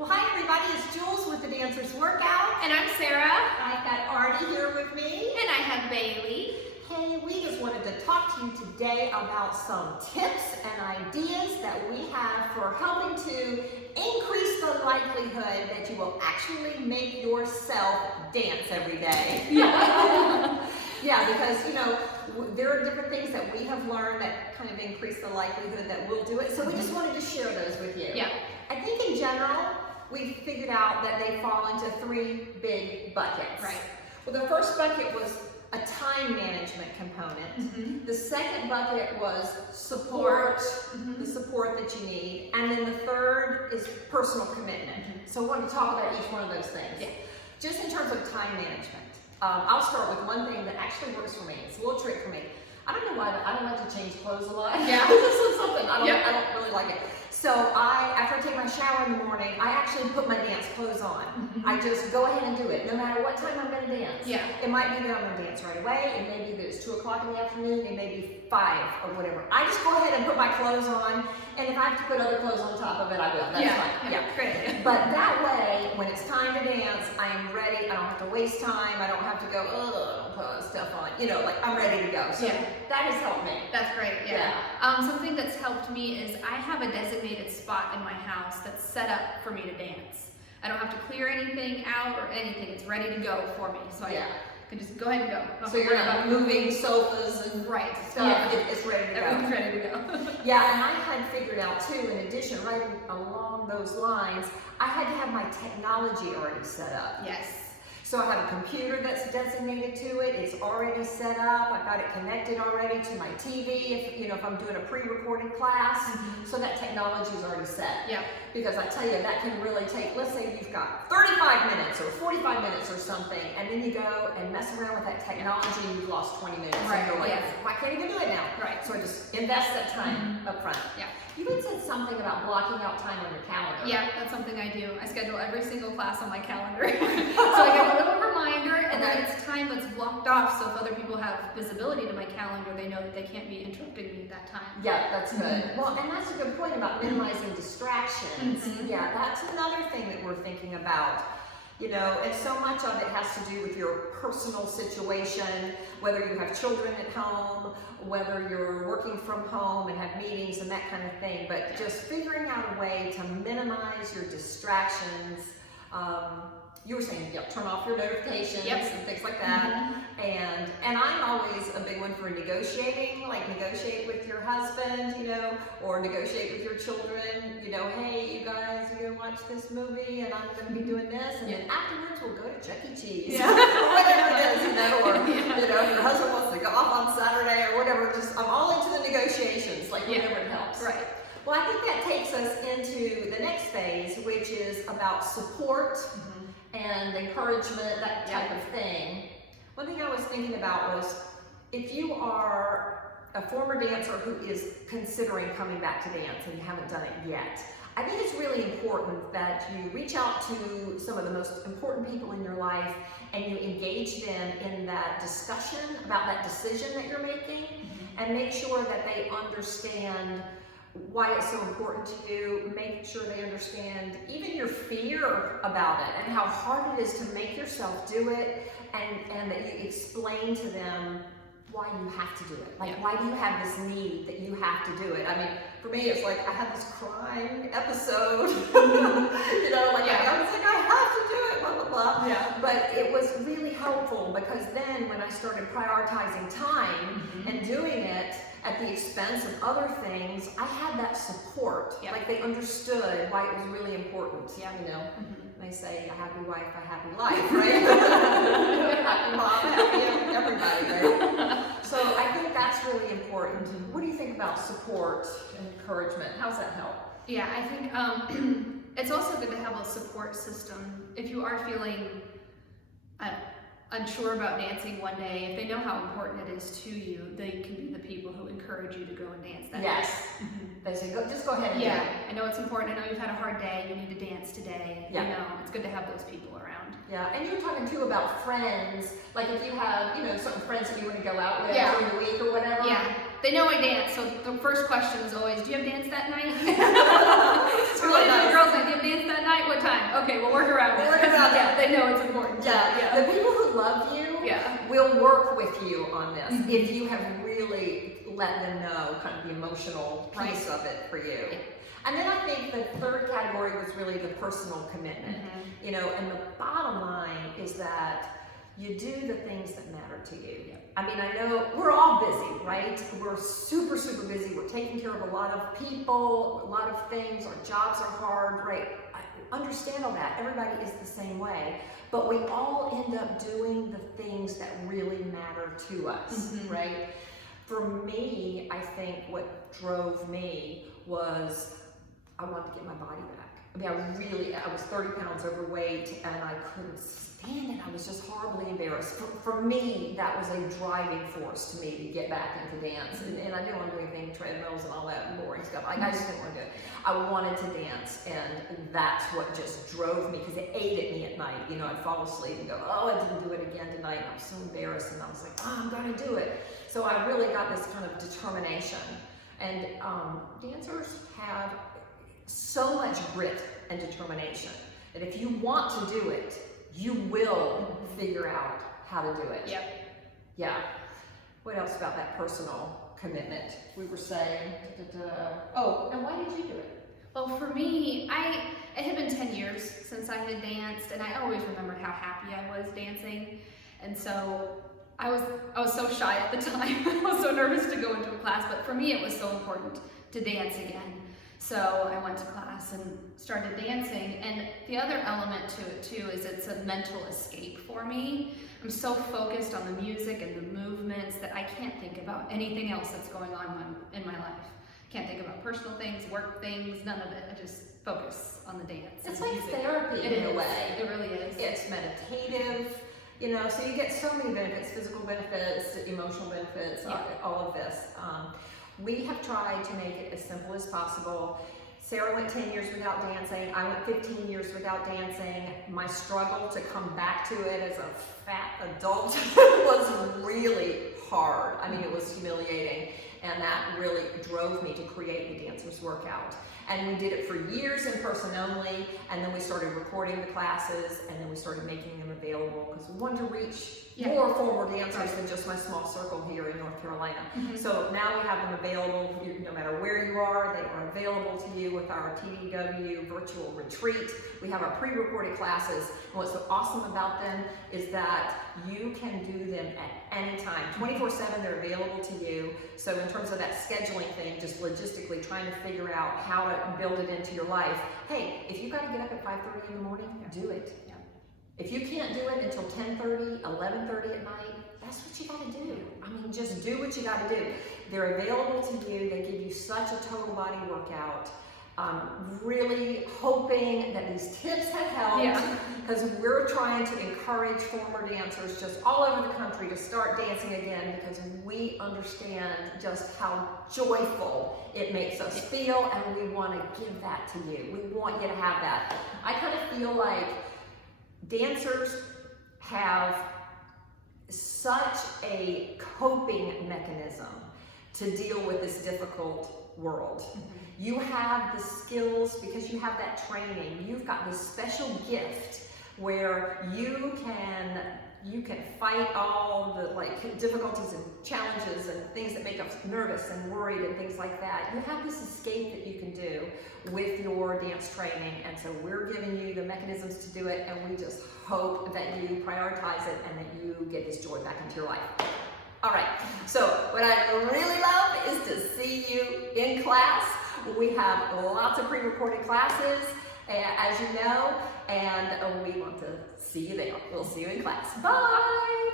Well, hi everybody, it's Jules with the Dancers Workout. And I'm Sara. I've got Artie here with me. And I have Bailey. Hey, we just wanted to talk to you today about some tips and ideas that we have for helping to increase the likelihood that you will actually make yourself dance every day. Yeah. Yeah, because, you know, there are different things that we have learned that kind of increase the likelihood that we'll do it. So we just wanted to share those with you. Yeah. I think in general, we figured out that they fall into three big buckets. Right. Well, the first bucket was a time management component. Mm-hmm. The second bucket was support, mm-hmm. the support that you need. And then the third is personal commitment. Mm-hmm. So I want to talk about each one of those things. Yeah. Just in terms of time management. I'll start with one thing that actually works for me. It's a little trick for me. I don't know why, but I don't like to change clothes a lot. Yeah. This is something, I Yep. don't really like it. So after I take my shower in the morning, I actually put my dance clothes on. Mm-hmm. I just go ahead and do it, no matter what time I'm gonna dance. Yeah. It might be that I'm gonna dance right away, it may be that it's 2 o'clock in the afternoon, it may be 5 or whatever. I just go ahead and put my clothes on, and if I have to put other clothes on top of it, I will. That's fine. Yeah. Great. But that way, when it's time to dance, I am ready. I don't have to waste time. I don't have to go, oh, put stuff on. You know, like I'm ready to go. So Yeah. that has helped me. That's great. Yeah. Something that's helped me is I have a designated spot in my house that's set up for me to dance. I don't have to clear anything out or anything. It's ready to go for me. So I can just go ahead and go. So you're not moving sofas and stuff. Yeah. It's ready to go. Everything's ready to go. Yeah, and I had figured out too, in addition, right along those lines, I had to have my technology already set up. Yes. So I have a computer that's designated to it. It's already set up. I've got it connected already to my TV if I'm doing a pre-recorded class. Mm-hmm. So that technology is already set. Yeah. Because I tell you, that can really take, let's say you've got 35 minutes or 45 minutes or something, and then you go and mess around with that technology and you've lost 20 minutes. Right. And you're like, Yeah. I can't even do it now. Right. So I just invest that time up front. Yeah. You even said something about blocking out time on your calendar. Yeah, that's something I do. I schedule every single class on my calendar. So I get a little reminder, and then it's time that's blocked off, so if other people have visibility to my calendar, they know that they can't be interrupting me at that time. Yeah, that's good. Well, and that's a good point about minimizing distractions. Mm-hmm. Yeah, that's another thing that we're thinking about. You know, and so much of it has to do with your personal situation, whether you have children at home, whether you're working from home and have meetings and that kind of thing, but just figuring out a way to minimize your distractions. You were saying, turn off your notifications and things like that. Mm-hmm. And I'm always a big one for negotiating, like negotiate with your husband, or negotiate with your children, hey, you guys, you're gonna watch this movie and I'm gonna be doing this, and then afterwards we'll go to Chuck E. Cheese. Yeah. Or whatever it is, or if your husband wants to go off on Saturday or whatever, I'm all into the negotiations, like whatever it helps. Right. Well, I think that takes us into the next phase, which is about support and encouragement, that type of thing. One thing I was thinking about was, if you are a former dancer who is considering coming back to dance and you haven't done it yet, I think it's really important that you reach out to some of the most important people in your life and you engage them in that discussion about that decision that you're making, and make sure that they understand why it's so important to you. Make sure they understand even your fear about it and how hard it is to make yourself do it, and that you explain to them why you have to do it. Like, why do you have this need that you have to do it? I mean, for me, it's like I had this crying episode, I was like, I have to do it, blah, blah, blah. Yeah. But it was really helpful, because then when I started prioritizing time and doing it at the expense of other things, I had that support. Yep. Like, they understood why it was really important. They say a happy wife, a happy life, right? Happy mom, happy everybody, right? So I think that's really important. What do you think about support and encouragement? How's that help? Yeah, I think it's also good to have a support system. If you are feeling unsure about dancing one day, if they know how important it is to you, they can be the people who encourage you to go and dance that day. They say, just go ahead and do it. I know it's important. I know you've had a hard day. You need to dance today. It's good to have those people around. Yeah, and you were talking too about friends. Like, if you have, certain friends that you want to go out with during the week or whatever. Yeah, they know I dance, so the first question is always, do you have dance that night? It's really nice. The girls like, do you have dance that night? What time? The people who love you will work with you on this if you have really let them know kind of the emotional piece of it for you. And then I think the third category was really the personal commitment. You know, and the bottom line is that you do the things that matter to you. I mean, I know we're all busy, right? We're super, super busy. We're taking care of a lot of people, a lot of things. Our jobs are hard, right? I understand all that. Everybody is the same way. But we all end up doing the things that really matter to us, right? For me, I think what drove me was I wanted to get my body back. I mean, I was 30 pounds overweight and I couldn't stand it. I was just horribly embarrassed. For me, that was a driving force to me to get back into dance. And I didn't want to do anything, treadmills and all that boring stuff. I just didn't want to do it. I wanted to dance, and that's what just drove me, because it ate at me at night. You know, I'd fall asleep and go, oh, I didn't do it again tonight. And I was so embarrassed, and I was like, oh, I'm going to do it. So I really got this kind of determination. And dancers have so much grit and determination that if you want to do it, you will figure out how to do it. Yeah. What else about that personal commitment? We were saying, oh, and why did you do it? Well, for me, it had been 10 years since I had danced, and I always remembered how happy I was dancing. And so I was so shy at the time. I was so nervous to go into a class, but for me, it was so important to dance again. So I went to class and started dancing, and the other element to it too is it's a mental escape for me. I'm so focused on the music and the movements that I can't think about anything else that's going on in my life. I can't think about personal things, work things, none of it. I just focus on the dance. It's like therapy in a way. It really is. It's meditative, you know, so you get so many benefits, physical benefits, emotional benefits, all of this. We have tried to make it as simple as possible. Sara went 10 years without dancing. I went 15 years without dancing. My struggle to come back to it as a fat adult was really hard. I mean, it was humiliating. And that really drove me to create the Dancers Workout. And we did it for years in person only, and then we started recording the classes, and then we started making them available because we wanted to reach more former dancers than just my small circle here in North Carolina. So now we have them available, no matter where you are, they are available to you with our TDW virtual retreat. We have our pre-recorded classes, and what's so awesome about them is that you can do them at any time. 24/7, they're available to you. So in terms of that scheduling thing, just logistically trying to figure out how to build it into your life. Hey, if you've got to get up at 5:30 in the morning, do it. If you can't do it until 10:30, 11:30 at night, that's what you got to do. I mean, just do what you got to do. They're available to you. They give you such a total body workout. Really hoping that these tips have helped, because we're trying to encourage former dancers just all over the country to start dancing again, because we understand just how joyful it makes us feel, and we want to give that to you. We want you to have that. I kind of feel like dancers have such a coping mechanism to deal with this difficult world. You have the skills because you have that training. You've got this special gift where you can fight all the difficulties and challenges and things that make us nervous and worried and things like that. You have this escape that you can do with your dance training, and so we're giving you the mechanisms to do it, and we just hope that you prioritize it and that you get this joy back into your life. All right, so what I really love is to see you in class. We have lots of pre-recorded classes, as you know, and we want to see you there. We'll see you in class. Bye!